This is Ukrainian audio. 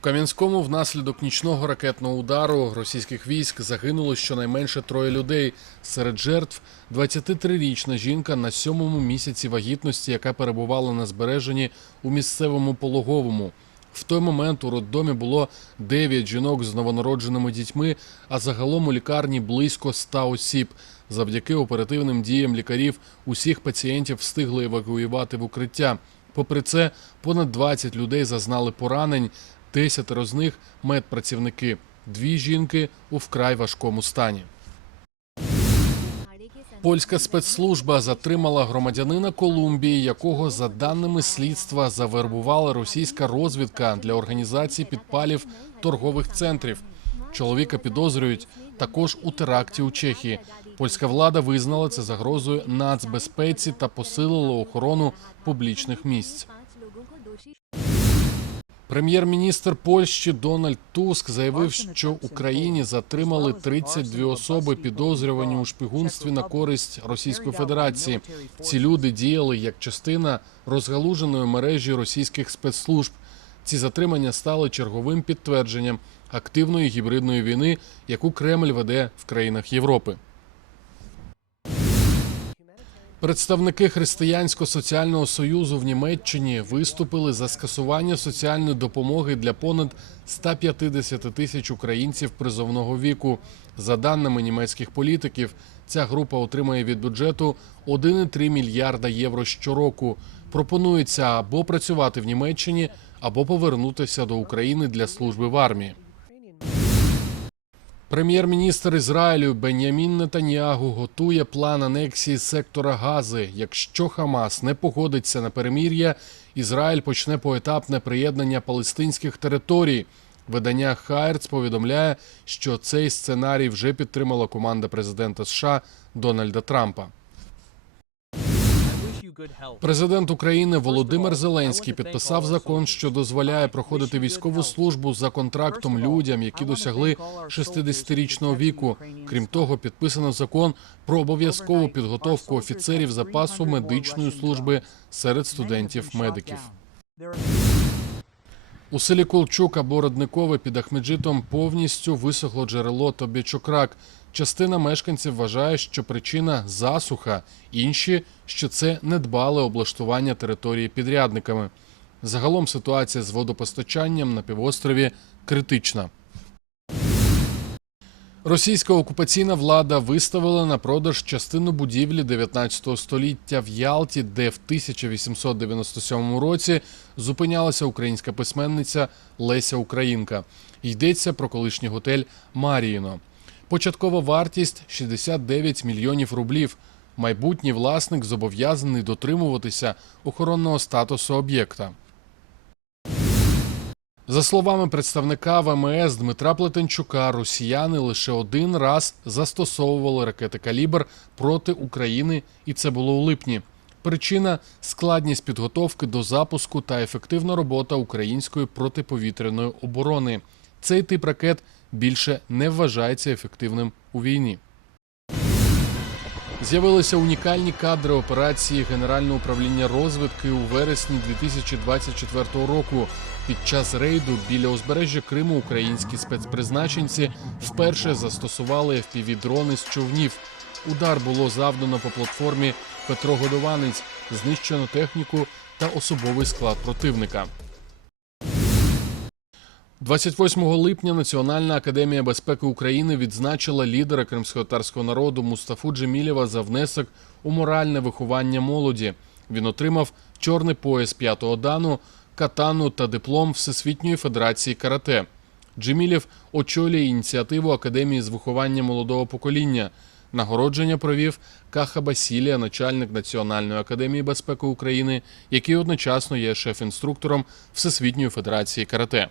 У Кам'янському внаслідок нічного ракетного удару російських військ загинуло щонайменше троє людей. Серед жертв 23-річна жінка на сьомому місяці вагітності, яка перебувала на збереженні у місцевому пологовому. В той момент у роддомі було 9 жінок з новонародженими дітьми, а загалом у лікарні близько 100 осіб. Завдяки оперативним діям лікарів усіх пацієнтів встигли евакуювати в укриття. Попри це, понад 20 людей зазнали поранень, 10 з них медпрацівники, дві жінки у вкрай важкому стані. Польська спецслужба затримала громадянина Колумбії, якого, за даними слідства, завербувала російська розвідка для організації підпалів торгових центрів. Чоловіка підозрюють також у теракті у Чехії. Польська влада визнала це загрозою нацбезпеці та посилила охорону публічних місць. Прем'єр-міністр Польщі Дональд Туск заявив, що Україні затримали 32 особи, підозрювані у шпигунстві на користь Російської Федерації. Ці люди діяли як частина розгалуженої мережі російських спецслужб. Ці затримання стали черговим підтвердженням активної гібридної війни, яку Кремль веде в країнах Європи. Представники Християнсько-соціального союзу в Німеччині виступили за скасування соціальної допомоги для понад 150 тисяч українців призовного віку. За даними німецьких політиків, ця група отримає від бюджету 1,3 мільярда євро щороку. Пропонується або працювати в Німеччині, або повернутися до України для служби в армії. Прем'єр-міністр Ізраїлю Бенямін Нетаньягу готує план анексії сектора Гази. Якщо Хамас не погодиться на перемір'я, Ізраїль почне поетапне приєднання палестинських територій. Видання Хайерц повідомляє, що цей сценарій вже підтримала команда президента США Дональда Трампа. Президент України Володимир Зеленський підписав закон, що дозволяє проходити військову службу за контрактом людям, які досягли 60-річного віку. Крім того, підписано закон про обов'язкову підготовку офіцерів запасу медичної служби серед студентів-медиків. У селі Колчук або Родникове під Ахмеджитом повністю висохло джерело Тобічокрак. Частина мешканців вважає, що причина засуха, інші, що це недбале облаштування території підрядниками. Загалом ситуація з водопостачанням на півострові критична. Російська окупаційна влада виставила на продаж частину будівлі 19 століття в Ялті, де в 1897 році зупинялася українська письменниця Леся Українка. Йдеться про колишній готель Маріїно. Початкова вартість 69 мільйонів рублів. Майбутній власник зобов'язаний дотримуватися охоронного статусу об'єкта. За словами представника ВМС Дмитра Плетенчука, росіяни лише один раз застосовували ракети Калібр проти України, і це було у липні. Причина складність підготовки до запуску та ефективна робота української протиповітряної оборони. Цей тип ракет більше не вважається ефективним у війні. З'явилися унікальні кадри операції Генерального управління розвідки у вересні 2024 року. Під час рейду біля узбережжя Криму українські спецпризначенці вперше застосували FPV-дрони з човнів. Удар було завдано по платформі Петро Годованець, знищено техніку та особовий склад противника. 28 липня Національна академія безпеки України відзначила лідера кримськотарського народу Мустафу Джемілєва за внесок у моральне виховання молоді. Він отримав чорний пояс п'ятого дану, катану та диплом Всесвітньої федерації карате. Джемілєв очолює ініціативу Академії з виховання молодого покоління. Нагородження провів Каха Басілія, начальник Національної академії безпеки України, який одночасно є шеф-інструктором Всесвітньої федерації карате.